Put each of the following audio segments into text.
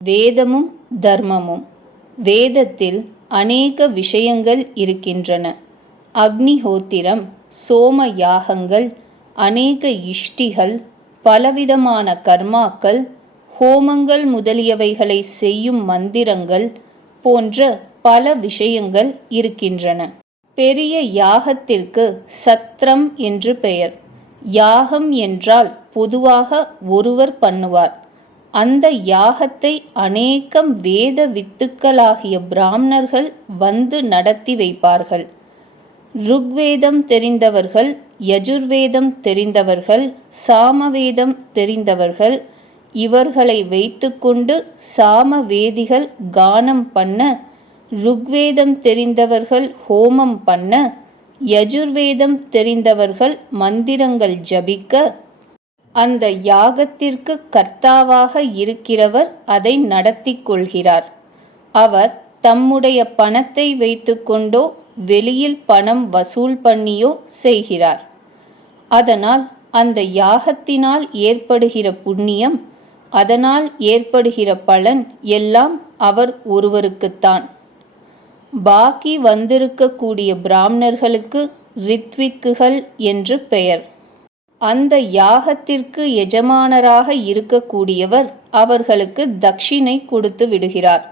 வேதமும் தர்மமும். வேதத்தில் அநேக விஷயங்கள் இருக்கின்றன. அக்னிஹோத்திரம் சோம யாகங்கள் அநேக இஷ்டிகள் பலவிதமான கர்மாக்கள் ஹோமங்கள் முதலியவைகளை செய்யும் மந்திரங்கள் போன்ற பல விஷயங்கள் இருக்கின்றன. பெரிய யாகத்திற்கு சத்திரம் என்று பெயர். யாகம் என்றால் பொதுவாக ஒருவர் பண்ணுவார். அந்த யாகத்தை அநேகம் வேத வித்துக்களாகிய பிராமணர்கள் வந்து நடத்தி வைப்பார்கள். ருக்வேதம் தெரிந்தவர்கள் யஜுர்வேதம் தெரிந்தவர்கள் சாமவேதம் தெரிந்தவர்கள் இவர்களை வைத்துக்கொண்டு சாமவேதிகள் கானம் பண்ண ருக்வேதம் தெரிந்தவர்கள் ஹோமம் பண்ண யஜுர்வேதம் தெரிந்தவர்கள் மந்திரங்கள் ஜபிக்க அந்த யாகத்திற்கு கர்த்தாவாக இருக்கிறவர் அதை நடத்தி கொள்கிறார். அவர் தம்முடைய பணத்தை வைத்துக்கொண்டோ வெளியில் பணம் வசூல் பண்ணியோ செய்கிறார். அதனால் அந்த யாகத்தினால் ஏற்படுகிற புண்ணியம் அதனால் ஏற்படுகிற பலன் எல்லாம் அவர் ஒருவருக்குத்தான். பாக்கி வந்திருக்கக்கூடிய பிராமணர்களுக்கு ரித்விக்குகள் என்று பெயர். அந்த யாகத்திற்கு எஜமானராக இருக்கக்கூடியவர் அவர்களுக்கு தட்சிணை கொடுத்து விடுகிறார்.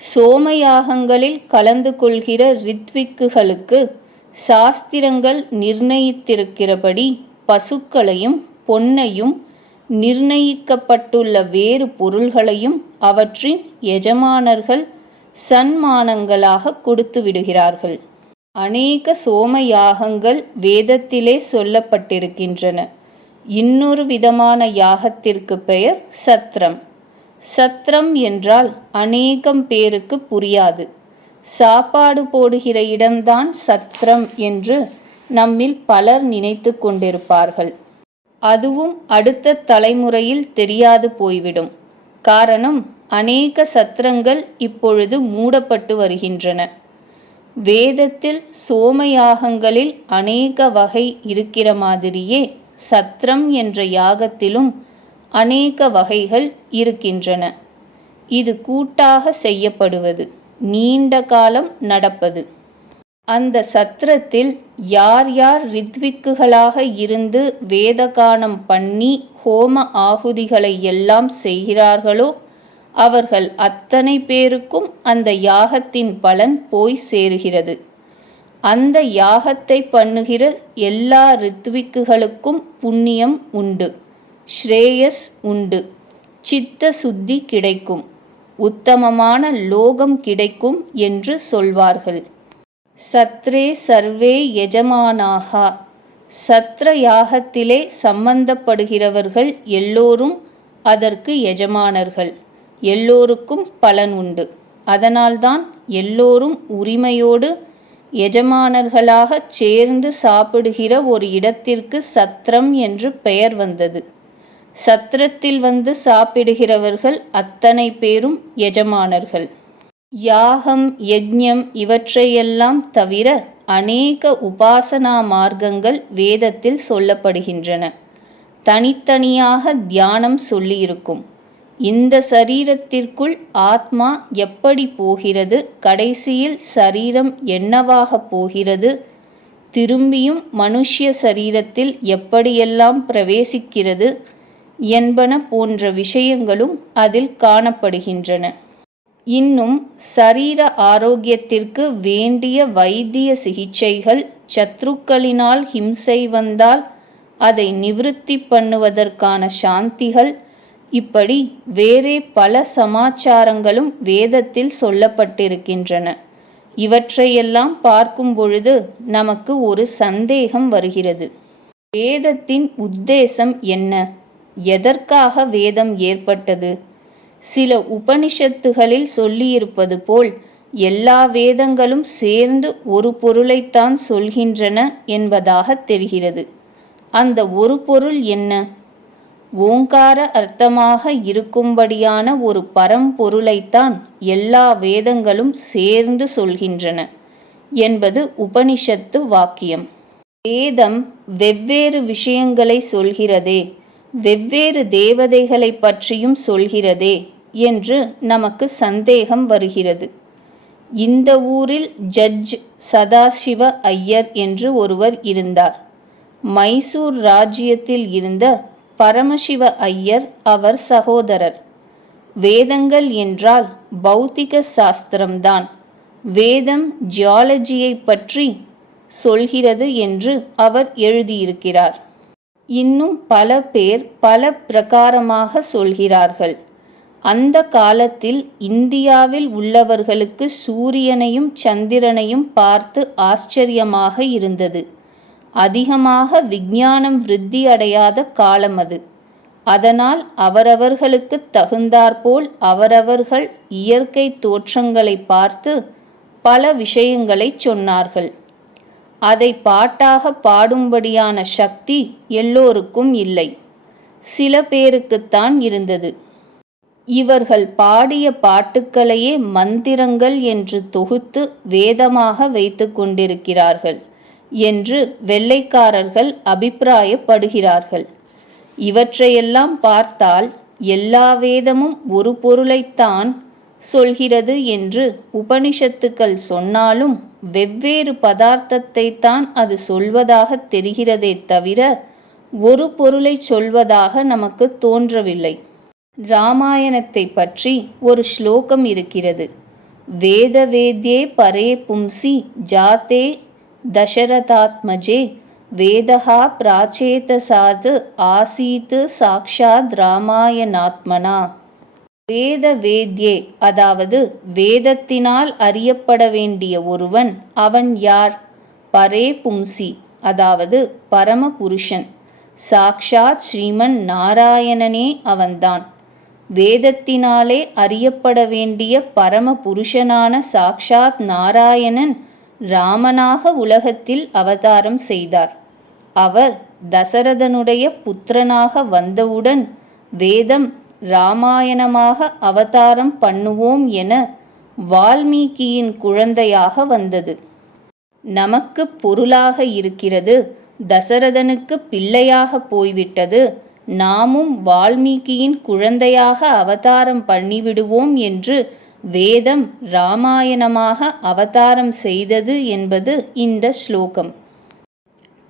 சோமயாகங்களில் கலந்து கொள்கிற ரித்விக்குகளுக்கு சாஸ்திரங்கள் நிர்ணயித்திருக்கிறபடி பசுக்களையும் பொன்னையும் நிர்ணயிக்கப்பட்டுள்ள வேறு பொருள்களையும் அவற்றின் எஜமானர்கள் சன்மானங்களாக கொடுத்து விடுகிறார்கள். அநேக சோமயாகங்கள் வேதத்திலே சொல்லப்பட்டிருக்கின்றன. இன்னொரு விதமான யாகத்திற்கு பெயர் சத்திரம் சத்திரம் என்றால் அநேகம் பேருக்கு புரியாது. சாப்பாடு போடுகிற இடம்தான் சத்திரம் என்று நம்மில் பலர் நினைத்து கொண்டிருப்பார்கள். அதுவும் அடுத்த தலைமுறையில் தெரியாது போய்விடும். காரணம் அநேக சத்திரங்கள் இப்பொழுது மூடப்பட்டு வருகின்றன. வேதத்தில் சோமயாகங்களில் அநேக வகை இருக்கிற மாதிரியே சத்திரம் என்ற யாகத்திலும் அநேக வகைகள் இருக்கின்றன. இது கூட்டாக செய்யப்படுவது நீண்ட காலம் நடப்பது. அந்த சத்திரத்தில் யார் யார் ரித்விக்குகளாக இருந்து வேதகானம் பண்ணி ஹோம ஆகுதிகளை எல்லாம் செய்கிறார்களோ அவர்கள் அத்தனை பேருக்கும் அந்த யாகத்தின் பலன் போய் சேருகிறது. அந்த யாகத்தை பண்ணுகிற எல்லா ரித்விக்குகளுக்கும் புண்ணியம் உண்டு ஸ்ரேயஸ் உண்டு சித்த சுத்தி கிடைக்கும் உத்தமமான லோகம் கிடைக்கும் என்று சொல்வார்கள். சத்ரே சர்வே எஜமானாகா சத்ர யாகத்திலே சம்பந்தப்படுகிறவர்கள் எல்லோரும் அதற்கு எஜமானர்கள் எல்லோருக்கும் பலன் உண்டு. அதனால்தான் எல்லோரும் உரிமையோடு எஜமானர்களாகச் சேர்ந்து சாப்பிடுகிற ஒரு இடத்திற்கு சத்திரம் என்று பெயர் வந்தது. சத்திரத்தில் வந்து சாப்பிடுகிறவர்கள் அத்தனை பேரும் எஜமானர்கள். யாகம் யஜ்ஞம் இவற்றையெல்லாம் தவிர அநேக உபாசனா மார்க்கங்கள் வேதத்தில் சொல்லப்படுகின்றன. தனித்தனியாக தியானம் சொல்லியிருக்கும். இந்த சரீரத்திற்குள் ஆத்மா எப்படி போகிறது? கடைசியில் சரீரம் என்னவாக போகிறது? திரும்பியும் மனுஷ்ய சரீரத்தில் எப்படியெல்லாம் பிரவேசிக்கிறது என்பன போன்ற விஷயங்களும் அதில் காணப்படுகின்றன. இன்னும் சரீர ஆரோக்கியத்திற்கு வேண்டிய வைத்திய சிகிச்சைகள் சத்ருக்களினால் ஹிம்சை வந்தால் அதை நிவிருத்தி பண்ணுவதற்கான சாந்திகள் இப்படி வேறே பல சமாச்சாரங்களும் வேதத்தில் சொல்லப்பட்டிருக்கின்றன. இவற்றையெல்லாம் பார்க்கும் பொழுது நமக்கு ஒரு சந்தேகம் வருகிறது. வேதத்தின் உத்தேசம் என்ன? எதற்காக வேதம் ஏற்பட்டது? சில உபனிஷத்துகளில் சொல்லியிருப்பது போல் எல்லா வேதங்களும் சேர்ந்து ஒரு பொருளைத்தான் சொல்கின்றன என்பதாக தெரிகிறது. அந்த ஒரு பொருள் என்ன? ஓங்கார அர்த்தமாக இருக்கும்படியான ஒரு பரம்பொருளைத்தான் எல்லா வேதங்களும் சேர்ந்து சொல்கின்றன என்பது உபனிஷத்து வாக்கியம். வேதம் வெவ்வேறு விஷயங்களை சொல்கிறதே வெவ்வேறு தேவதைகளை பற்றியும் சொல்கிறதே என்று நமக்கு சந்தேகம் வருகிறது. இந்த ஊரில் ஜட்ஜ் சதாசிவ ஐயர் என்று ஒருவர் இருந்தார். மைசூர் ராஜ்யத்தில் இருந்த பரமசிவ ஐயர் அவர் சகோதரர். வேதங்கள் என்றால் பௌத்திக சாஸ்திரம்தான். வேதம் ஜியாலஜியை பற்றி சொல்கிறது என்று அவர் எழுதியிருக்கிறார். இன்னும் பல பேர் பல பிரகாரமாக சொல்கிறார்கள். அந்த காலத்தில் இந்தியாவில் உள்ளவர்களுக்கு சூரியனையும் சந்திரனையும் பார்த்து ஆச்சரியமாக இருந்தது. அதிகமாக விஞ்ஞானம் விருத்தி அடையாத காலம் அது. அதனால் அவரவர்களுக்கு தகுந்தாற்போல் அவரவர்கள் இயற்கை தோற்றங்களை பார்த்து பல விஷயங்களை சொன்னார்கள். அதை பாட்டாக பாடும்படியான சக்தி எல்லோருக்கும் இல்லை. சில பேருக்குத்தான் இருந்தது. இவர்கள் பாடிய பாட்டுக்களையே மந்திரங்கள் என்று தொகுத்து வேதமாக வைத்து கொண்டிருக்கிறார்கள். என்று வெள்ளைக்காரர்கள் அபிப்பிராயப்படுகிறார்கள். இவற்றையெல்லாம் பார்த்தால் எல்லா வேதமும் ஒரு பொருளைத்தான் சொல்கிறது என்று உபனிஷத்துக்கள் சொன்னாலும் வெவ்வேறு பதார்த்தத்தை தான் அது சொல்வதாக தெரிகிறதே தவிர ஒரு பொருளை சொல்வதாக நமக்கு தோன்றவில்லை. ராமாயணத்தை பற்றி ஒரு ஸ்லோகம் இருக்கிறது. வேத வேத்யே பரே பும்சி ஜாத்தே தசரதாத்மஜே वेदः பிராச்சேதசாத் आसीत् சாக்ஷாத் ராமாயணாத்மனா. வேதவேத்யே அதாவது வேதத்தினால் அறியப்பட வேண்டிய ஒருவன் அவன் யார்? பரே பும்சி அதாவது பரமபுருஷன். சாக்ஷாத் ஸ்ரீமன் நாராயணனே அவன்தான். வேதத்தினாலே அறியப்பட வேண்டிய பரம புருஷனான சாக்ஷாத் நாராயணன் ராமனாக உலகத்தில் அவதாரம் செய்தார். அவர் தசரதனுடைய புத்திரனாக வந்தவுடன் வேதம் ராமாயணமாக அவதாரம் பண்ணுவோம் என வால்மீகியின் குழந்தையாக வந்தது. நமக்கு பொருளாக இருக்கிறது தசரதனுக்கு பிள்ளையாக போய்விட்டது. நாமும் வால்மீகியின் குழந்தையாக அவதாரம் பண்ணிவிடுவோம் என்று வேதம் ராமாயணமாக அவதாரம் செய்தது என்பது இந்த ஸ்லோகம்.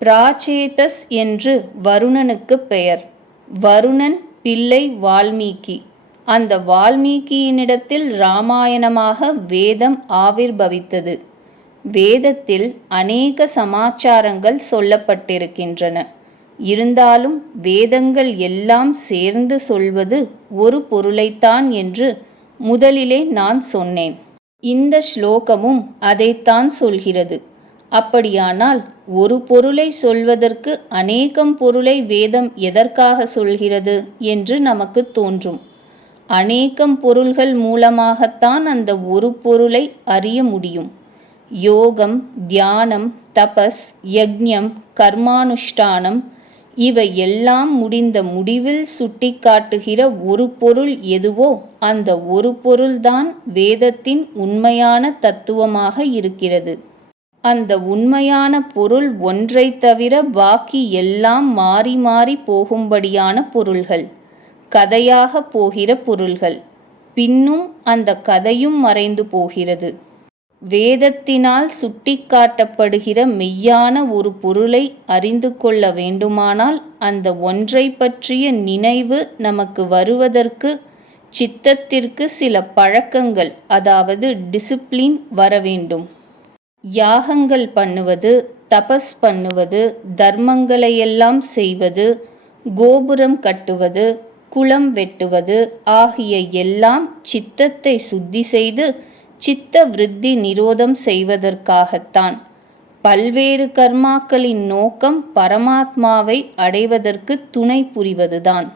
பிராச்சேதஸ் என்று வருணனுக்கு பெயர். வருணன் பிள்ளை வால்மீகி. அந்த வால்மீகியினிடத்தில் ராமாயணமாக வேதம் ஆவிர்பவித்தது. வேதத்தில் அநேக சமாச்சாரங்கள் சொல்லப்பட்டிருக்கின்றன. இருந்தாலும் வேதங்கள் எல்லாம் சேர்ந்து சொல்வது ஒரு பொருளைத்தான் என்று முதலிலே நான் சொன்னேன். இந்த ஸ்லோகமும் அதைத்தான் சொல்கிறது. அப்படியானால் ஒரு பொருளை சொல்வதற்கு அநேகம் பொருளை வேதம் எதற்காக சொல்கிறது என்று நமக்கு தோன்றும். அநேகம் பொருள்கள் மூலமாகத்தான் அந்த ஒரு பொருளை அறிய முடியும். யோகம் தியானம் தபஸ் யக்ஞம் கர்மானுஷ்டானம் இவை எல்லாம் முடிந்த முடிவில் சுட்டிக்காட்டுகிற ஒரு பொருள் எதுவோ அந்த ஒரு பொருள்தான் வேதத்தின் உண்மையான தத்துவமாக இருக்கிறது. அந்த உண்மையான பொருள் ஒன்றை தவிர பாக்கி எல்லாம் மாறி மாறி போகும்படியான பொருள்கள் கதையாக போகிற பொருள்கள். பின்னும் அந்த கதையும் மறைந்து போகிறது. வேதத்தினால் சுட்டிக்காட்டப்படுகிற மெய்யான ஒரு பொருளை அறிந்து கொள்ள வேண்டுமானால் அந்த ஒன்றை பற்றிய நினைவு நமக்கு வருவதற்கு சித்தத்திற்கு சில பழக்கங்கள் அதாவது டிசிப்ளின் வர வேண்டும். யாகங்கள் பண்ணுவது தபஸ் பண்ணுவது தர்மங்களையெல்லாம் செய்வது கோபுரம் கட்டுவது குளம் வெட்டுவது ஆகிய எல்லாம் சித்தத்தை சுத்தி செய்து சித்த விருத்தி நிரோதம் செய்வதற்காகத்தான். பல்வேறு கர்மாக்களின் நோக்கம் பரமாத்மாவை அடைவதற்கு துணை புரிவதுதான்.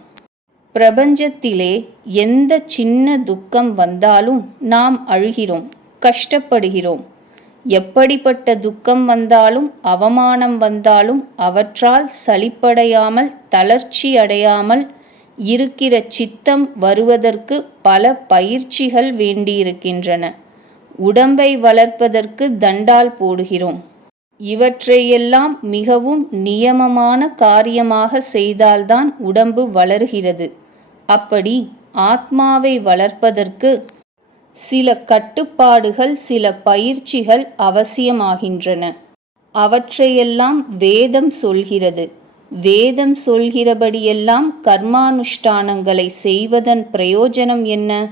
பிரபஞ்சத்திலே எந்த சின்ன துக்கம் வந்தாலும் நாம் அழுகிறோம் கஷ்டப்படுகிறோம். எப்படிப்பட்ட துக்கம் வந்தாலும் அவமானம் வந்தாலும் அவற்றால் சலிப்படையாமல் தளர்ச்சி அடையாமல் இருக்கிற சித்தம் வருவதற்கு பல பயிற்சிகள் வேண்டியிருக்கின்றன. உடம்பை வளர்ப்பதற்கு தண்டால் போடுகிறோம். இவற்றையெல்லாம் மிகவும் நியமமான காரியமாக செய்தால்தான் உடம்பு வளர்கிறது. அப்படி ஆத்மாவை வளர்ப்பதற்கு சில கட்டுப்பாடுகள் சில பயிற்சிகள் அவசியமாகின்றன. அவற்றையெல்லாம் வேதம் சொல்கிறது. வேதம் சொல்கிறபடியெல்லாம் கர்மானுஷ்டானங்களை செய்வதன் பிரயோஜனம் என்ன?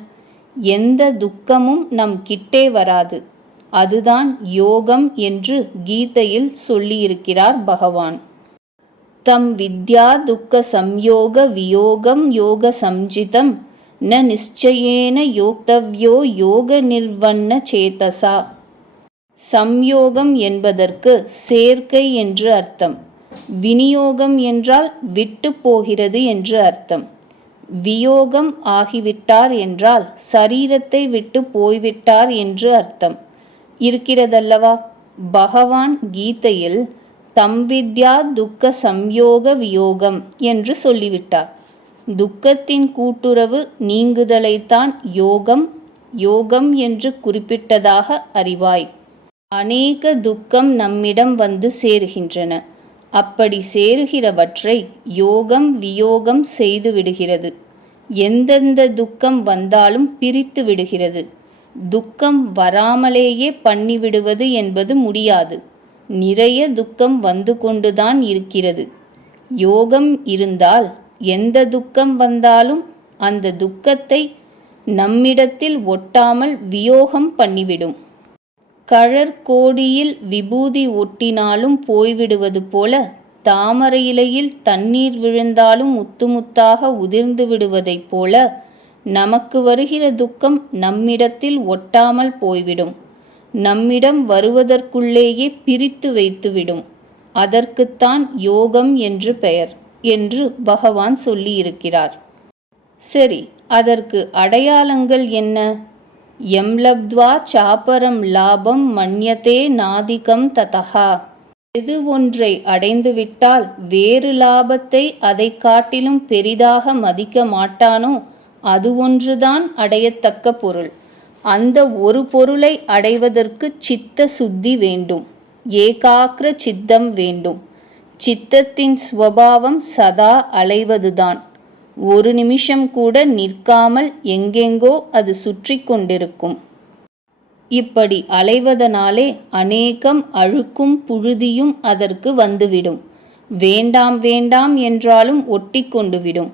எந்த துக்கமும் நம் கிட்டே வராது. அதுதான் யோகம் என்று கீதையில் சொல்லியிருக்கிறார் பகவான். தம் வித்யா துக்க சம்யோக வியோகம் யோக சம்ஜிதம் ந நிச்சயேன யோக்தவ்யோ யோக நிர்வண்ண சேதசா. சம்யோகம் என்பதற்கு சேர்க்கை என்று அர்த்தம். விநியோகம் என்றால் விட்டு போகிறது என்று அர்த்தம். வியோகம் ஆகிவிட்டார் என்றால் சரீரத்தை விட்டு போய்விட்டார் என்று அர்த்தம். இருக்கிறதல்லவா? பகவான் கீதையில் தம்வித்யா துக்க சம்யோக வியோகம் என்று சொல்லிவிட்டார். துக்கத்தின் கூட்டுறவு நீங்குதலைத்தான் யோகம் யோகம் என்று குறிப்பிட்டதாக அறிவாய். அநேக துக்கம் நம்மிடம் வந்து சேருகின்றன. அப்படி சேருகிறவற்றை யோகம் வியோகம் செய்து விடுகிறது. எந்தெந்த துக்கம் வந்தாலும் பிரித்து விடுகிறது. துக்கம் வராமலேயே பண்ணிவிடுவது என்பது முடியாது. நிறைய துக்கம் வந்து கொண்டுதான் இருக்கிறது. யோகம் இருந்தால் எந்த துக்கம் வந்தாலும் அந்த துக்கத்தை நம்மிடத்தில் ஒட்டாமல் வியோகம் பண்ணிவிடும். கழற்கோடியில் விபூதி ஒட்டினாலும் போய்விடுவது போல தாமரை இலையில் தண்ணீர் விழுந்தாலும் முத்து முத்தாக உதிர்ந்து விடுவதைப் போல நமக்கு வருகிற துக்கம் நம்மிடத்தில் ஒட்டாமல் போய்விடும். நம்மிடம் வருவதற்குள்ளேயே பிரித்து வைத்துவிடும். அதற்குத்தான் யோகம் என்று பெயர் என்று பகவான் சொல்லியிருக்கிறார். சரி அதற்கு அடையாளங்கள் என்ன? எம் லப்த்வா சாப்பரம் லாபம் மன்யத்தே நாதிகம் ததஹா. எது ஒன்றை அடைந்துவிட்டால் வேறு லாபத்தை அதை காட்டிலும் பெரிதாக மதிக்க மாட்டானோ அது ஒன்றுதான் அடையத்தக்க பொருள். அந்த ஒரு பொருளை அடைவதற்கு சித்த சுத்தி வேண்டும் ஏகாக்கிர சித்தம் வேண்டும். சித்தத்தின் ஸ்வபாவம் சதா அலைவதுதான். ஒரு நிமிஷம் கூட நிற்காமல் எங்கெங்கோ அது சுற்றி கொண்டிருக்கும். இப்படி அலைவதனாலே அநேகம் அழுக்கும் புழுதியும் அதற்கு வந்துவிடும். வேண்டாம் வேண்டாம் என்றாலும் ஒட்டி கொண்டு விடும்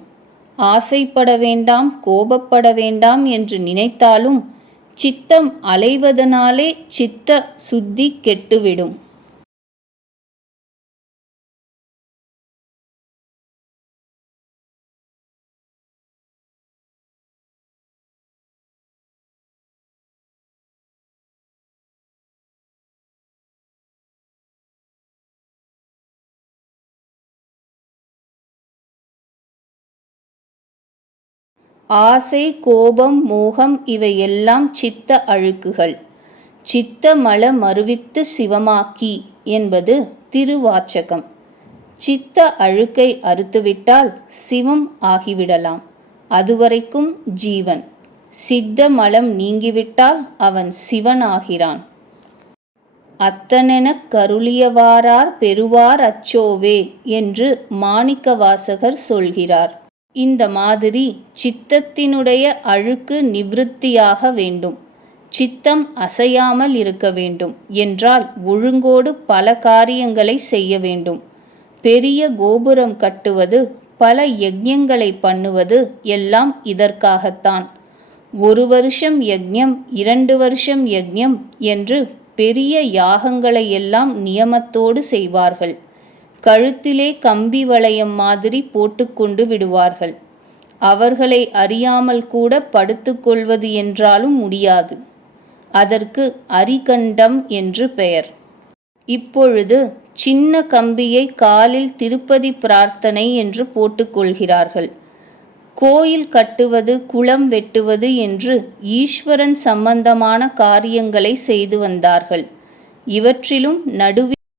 ஆசைப்பட வேண்டாம் கோபப்பட வேண்டாம் என்று நினைத்தாலும் சித்தம் அலைவதனாலே சித்த சுத்தி கெட்டுவிடும். ஆசை கோபம் மோகம் இவையெல்லாம் சித்த அழுக்குகள். சித்த மல மறுவித்து சிவமாக்கி என்பது திருவாச்சகம். சித்த அழுக்கை அறுத்துவிட்டால் சிவம் ஆகிவிடலாம். அதுவரைக்கும் ஜீவன். சித்த மலம் நீங்கிவிட்டால் அவன் சிவன் ஆகிறான் அத்தனெனக் கருளியவாரார் பெறுவார் அச்சோவே என்று மாணிக்கவாசகர் சொல்கிறார். இந்த மாதிரி சித்தத்தினுடைய அழுக்கு நிவிருத்தியாக வேண்டும். சித்தம் அசையாமல் இருக்க வேண்டும் என்றால் ஒழுங்கோடு பல காரியங்களை செய்ய வேண்டும். பெரிய கோபுரம் கட்டுவது பல யஜ்யங்களை பண்ணுவது எல்லாம் இதற்காகத்தான். ஒரு வருஷம் யஜ்யம் இரண்டு வருஷம் யஜ்யம் என்று பெரிய யாகங்களை எல்லாம் நியமத்தோடு செய்வார்கள். கழுத்திலே கம்பி வளையம் மாதிரி போட்டுக்கொண்டு விடுவார்கள். அவர்களை அறியாமல் கூட படுத்துக்கொள்வது என்றாலும் முடியாது. அதற்கு அரிகண்டம் என்று பெயர். இப்பொழுது சின்ன கம்பியை காலில் திருப்பதி பிரார்த்தனை என்று போட்டுக்கொள்கிறார்கள் கோயில் கட்டுவது குளம் வெட்டுவது என்று ஈஸ்வரன் சம்பந்தமான காரியங்களை செய்து வந்தார்கள். இவற்றிலும் நடுவில்